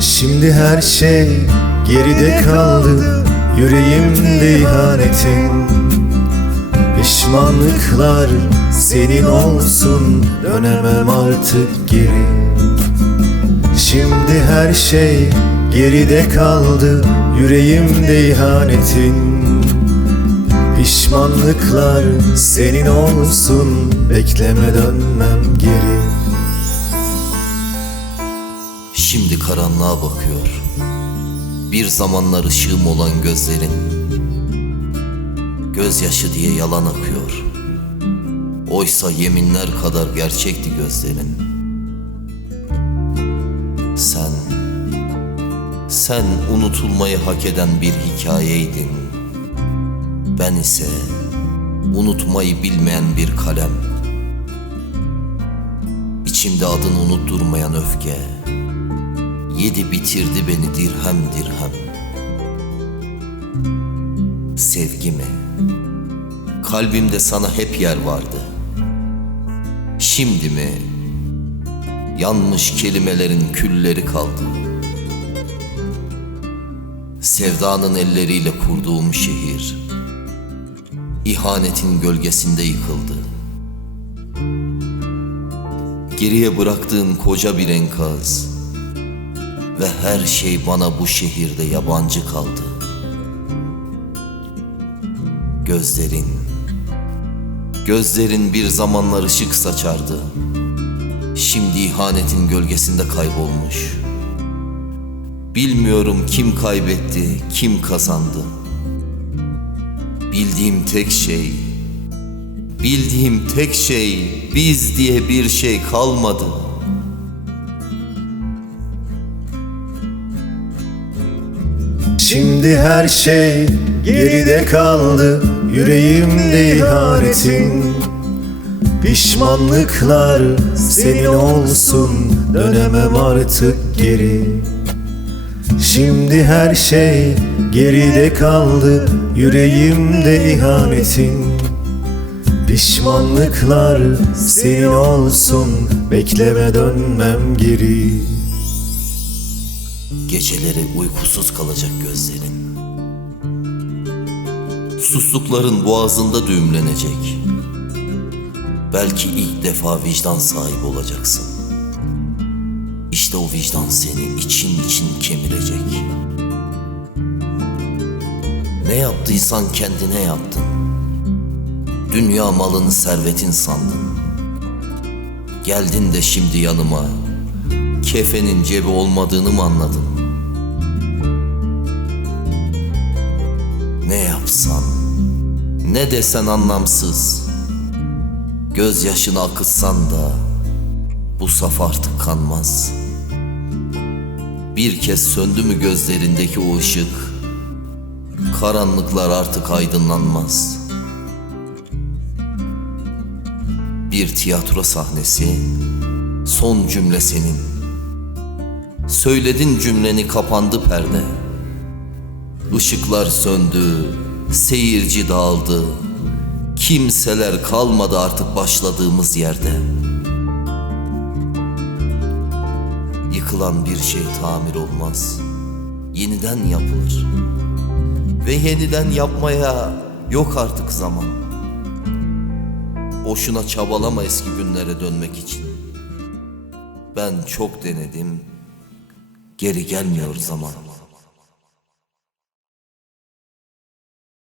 Şimdi her şey geride kaldı Yüreğimde ihanetin. Pişmanlıklar senin olsun Dönemem artık geri. Şimdi her şey geride kaldı Yüreğimde ihanetin. Pişmanlıklar senin olsun Bekleme dönmem geri Şimdi karanlığa bakıyor. Bir zamanlar ışığım olan gözlerin Gözyaşı diye yalan akıyor. Oysa yeminler kadar gerçekti gözlerin. Sen Sen unutulmayı hak eden bir hikayeydin. Ben ise Unutmayı bilmeyen bir kalem. İçimde adını unutturmayan öfke Yedi bitirdi beni dirhem dirhem Sevgi mi? Kalbimde sana hep yer vardı Şimdi mi? Yanmış kelimelerin külleri kaldı Sevdanın elleriyle kurduğum şehir İhanetin gölgesinde yıkıldı Geriye bıraktığın koca bir enkaz ve her şey bana bu şehirde yabancı kaldı. Gözlerin, gözlerin bir zamanlar ışık saçardı. Şimdi ihanetin gölgesinde kaybolmuş. Bilmiyorum kim kaybetti, kim kazandı. Bildiğim tek şey, bildiğim tek şey biz diye bir şey kalmadı. Şimdi her şey geride kaldı. Yüreğimde ihanetin. Pişmanlıklar senin olsun. Dönemem artık geri. Şimdi her şey geride kaldı. Yüreğimde ihanetin. Pişmanlıklar senin olsun. Bekleme dönmem geri Geceleri uykusuz kalacak gözlerin. Suslukların boğazında düğümlenecek. Belki ilk defa vicdan sahibi olacaksın. İşte o vicdan seni için için kemirecek. Ne yaptıysan kendine yaptın. Dünya malını servetin sandın. Geldin de şimdi yanıma Kefenin cebi olmadığını mı anladın? Ne yapsan, ne desen anlamsız. Gözyaşını akıtsan da bu saf artık kanmaz. Bir kez söndü mü gözlerindeki o ışık, karanlıklar artık aydınlanmaz. Bir tiyatro sahnesi, son cümle senin. Söyledin cümleni kapandı perde. Işıklar söndü, seyirci dağıldı. Kimseler kalmadı artık başladığımız yerde. Yıkılan bir şey tamir olmaz. Yeniden yapılır. Ve yeniden yapmaya yok artık zaman. Boşuna çabalama eski günlere dönmek için. Ben çok denedim. Geri gelmiyor zaman.